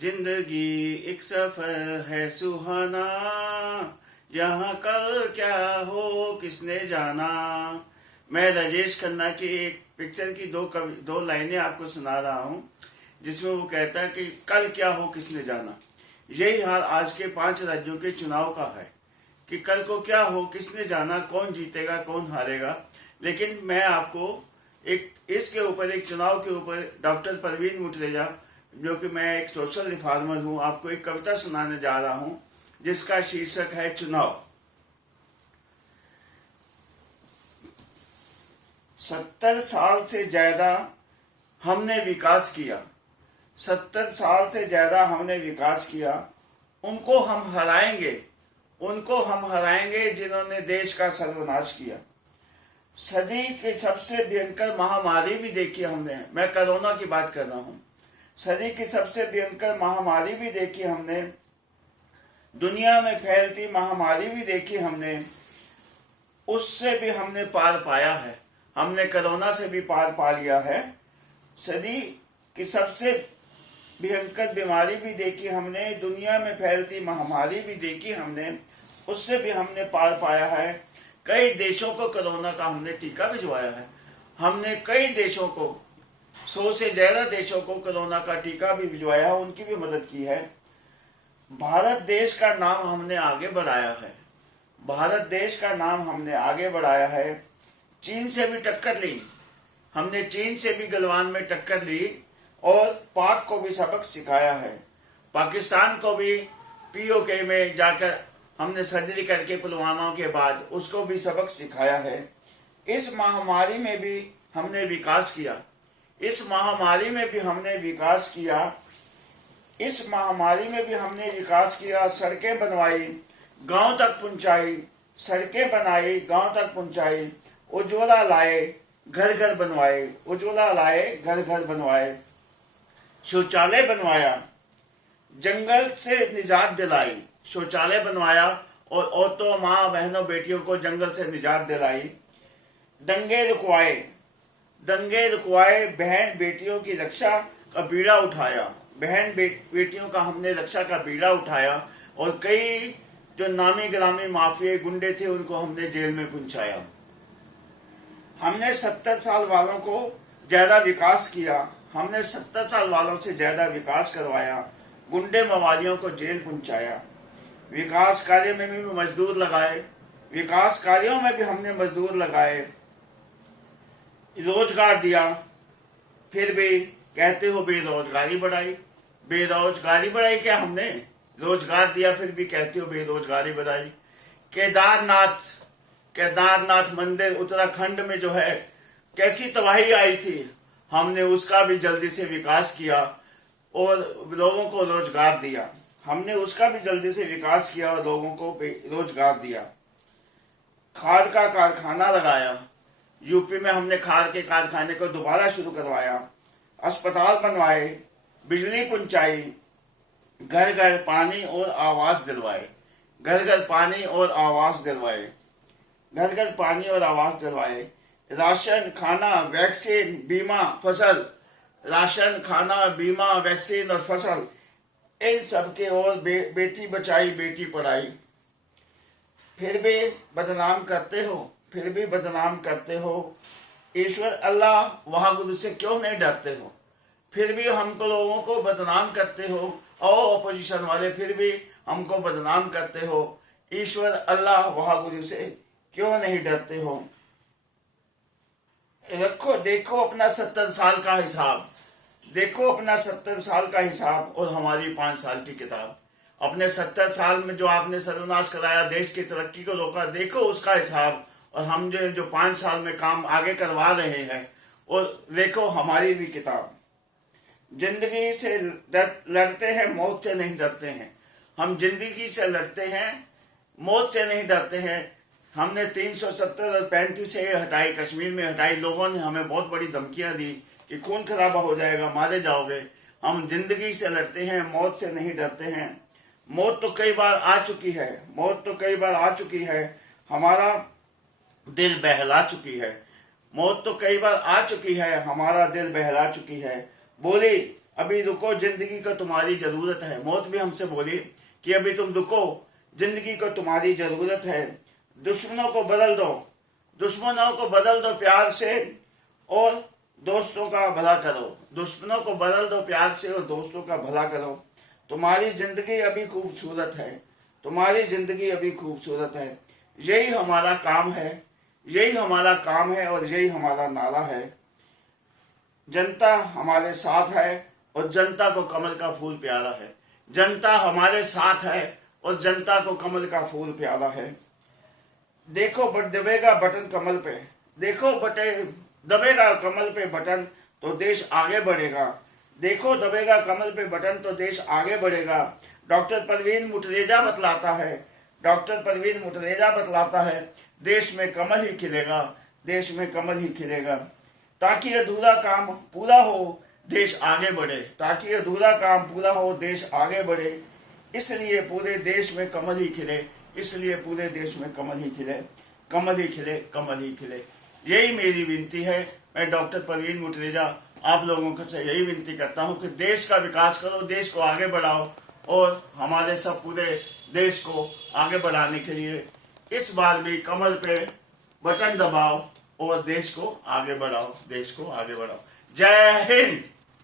जिंदगी एक सफर है सुहाना, यहाँ कल क्या हो किसने जाना। मैं राजेश खन्ना की एक पिक्चर की दो लाइनें आपको सुना रहा हूँ, जिसमें वो कहता है कि कल क्या हो किसने जाना। यही हाल आज के 5 राज्यों के चुनाव का है कि कल को क्या हो किसने जाना, कौन जीतेगा कौन हारेगा। लेकिन मैं आपको इसके ऊपर, एक चुनाव के ऊपर, डॉक्टर परवीन मुटरेजा, जो कि मैं एक सोशल रिफॉर्मर हूँ, आपको एक कविता सुनाने जा रहा हूँ जिसका शीर्षक है चुनाव। 70 साल से ज्यादा हमने विकास किया, 70 साल से ज्यादा हमने विकास किया। उनको हम हराएंगे जिन्होंने देश का सर्वनाश किया। सदी की सबसे भयंकर महामारी भी देखी हमने, मैं कोरोना की बात कर रहा हूँ। सदी की सबसे भयंकर महामारी भी देखी हमने, दुनिया में फैलती महामारी भी देखी हमने। उससे भी हमने पार पाया है, हमने कोरोना से भी पार पा लिया है। सदी की सबसे भयंकर बीमारी भी देखी हमने, दुनिया में फैलती महामारी भी देखी हमने, उससे भी हमने पार पाया है। कई देशों को कोरोना का हमने टीका भिजवाया है। हमने कई देशों को, 100 से ज्यादा देशों को कोरोना का टीका भी भिजवाया है, उनकी भी मदद की है। भारत देश का नाम हमने आगे बढ़ाया है, भारत देश का नाम हमने आगे बढ़ाया है। चीन से भी टक्कर ली हमने, चीन से भी गलवान में टक्कर ली और पाक को भी सबक सिखाया है। पाकिस्तान को भी पीओके में जाकर हमने सर्जरी करके पुलवामा के बाद उसको भी सबक सिखाया है। इस महामारी में भी हमने विकास किया, इस महामारी में भी हमने विकास किया, इस महामारी में भी हमने विकास किया। सड़कें बनवाई, गांव तक पहुंचाई, सड़कें बनाई, गांव तक पहुंचाई। उज्ज्वला लाए, घर घर बनवाए, उज्ज्वला लाए, घर घर बनवाए। शौचालय बनवाया, जंगल से निजात दिलाई, शौचालय बनवाया और औरतों, माँ बहनों, बेटियों को जंगल से निजात दिलाई। दंगे रुकवाए, बहन बेटियों की रक्षा का बीड़ा उठाया, बहन बेटियों का हमने रक्षा का बीड़ा उठाया। और कई जो नामी ग्रामी माफिया गुंडे थे उनको हमने जेल में पहुंचाया। हमने 70 साल वालों को ज्यादा विकास किया, हमने 70 साल वालों से ज्यादा विकास करवाया, गुंडे मवालियों को जेल पहुंचाया। विकास कार्य में भी मजदूर लगाए, विकास कार्यों में भी हमने मजदूर लगाए। रोजगार दिया, फिर भी कहते हो बेरोजगारी बढ़ाई। बेरोजगारी बढ़ाई क्या हमने? रोजगार दिया फिर भी कहते हो बेरोजगारी बढ़ाई। केदारनाथ मंदिर उत्तराखंड में जो है, कैसी तबाही आई थी, हमने उसका भी जल्दी से विकास किया और लोगों को रोजगार दिया। हमने उसका भी जल्दी से विकास किया और लोगों को रोजगार दिया। खाद का कारखाना लगाया, यूपी में हमने खाद के कारखाने को दोबारा शुरू करवाया। अस्पताल बनवाए, बिजली पहुंचाई, घर घर पानी और आवास दिलवाए, घर घर पानी और आवास दिलवाए, घर घर पानी और आवास दिलवाए। राशन, खाना, वैक्सीन, बीमा, फसल, राशन, खाना, बीमा, वैक्सीन और फसल, इन सबके और बेटी बचाई बेटी पढ़ाई। फिर भी बदनाम करते हो, फिर भी बदनाम करते हो। ईश्वर अल्लाह वहाँ गुरु से क्यों नहीं डरते हो? फिर भी हमको लोगों को बदनाम करते हो, और अपोजिशन वाले फिर भी हमको बदनाम करते हो। ईश्वर अल्लाह वहाँ गुरु से क्यों नहीं डरते हो? देखो अपना 70 साल का हिसाब, देखो अपना 70 साल का हिसाब और हमारी 5 साल की किताब। अपने 70 साल में जो आपने सर्वनाश कराया, देश की तरक्की को रोका, देखो उसका हिसाब। और हम जो 5 साल में काम आगे करवा रहे हैं, और देखो हमारी भी किताब। जिंदगी से लड़ते हैं, मौत से नहीं डरते हैं। हम जिंदगी से लड़ते हैं, मौत से नहीं डरते हैं। हमने 370 और 35 से हटाई, कश्मीर में हटाई। लोगों ने हमें बहुत बड़ी धमकियां दी कि खून खराबा हो जाएगा, मारे जाओगे। हम जिंदगी से लड़ते हैं, मौत से नहीं डरते हैं। मौत तो कई बार आ चुकी है, मौत तो कई बार आ चुकी है, हमारा दिल बहला चुकी है। मौत तो कई बार आ चुकी है, हमारा दिल बहला चुकी है। बोली अभी रुको, जिंदगी को तुम्हारी जरूरत है। मौत भी हमसे बोली कि अभी तुम रुको, जिंदगी को तुम्हारी जरूरत है। दुश्मनों को बदल दो, दुश्मनों को बदल दो प्यार से और दोस्तों का भला करो। दुश्मनों को बदल दो प्यार से और दोस्तों का भला करो। तुम्हारी जिंदगी अभी खूबसूरत है, तुम्हारी जिंदगी अभी खूबसूरत है। यही हमारा काम है, यही हमारा काम है और यही हमारा नारा है। जनता हमारे साथ है और जनता को कमल का फूल प्यारा है। जनता हमारे साथ है और जनता को कमल का फूल प्यारा है। देखो बट दबेगा बटन कमल पे, देखो बटे दबेगा कमल पे बटन तो देश आगे बढ़ेगा। देखो दबेगा कमल पे बटन तो देश आगे बढ़ेगा। डॉक्टर परवीन मुटरेजा बतलाता है, डॉक्टर परवीन मुटरेजा बतलाता है, देश में कमल ही खिलेगा, देश में कमल ही खिलेगा। ताकि अधूरा काम पूरा हो, देश आगे बढ़े, ताकि अधूरा काम पूरा हो, देश आगे बढ़े। इसलिए पूरे देश में कमल ही खिले, इसलिए पूरे देश में कमल ही खिले, कमल ही खिले, कमल ही खिले। यही मेरी विनती है। मैं डॉक्टर परवीन मुटरेजा आप लोगों को से यही विनती करता हूं कि देश का विकास करो, देश को आगे बढ़ाओ और हमारे सब पूरे देश को आगे बढ़ाने के लिए इस बार भी कमल पे बटन दबाओ और देश को आगे बढ़ाओ, देश को आगे बढ़ाओ। जय हिंद।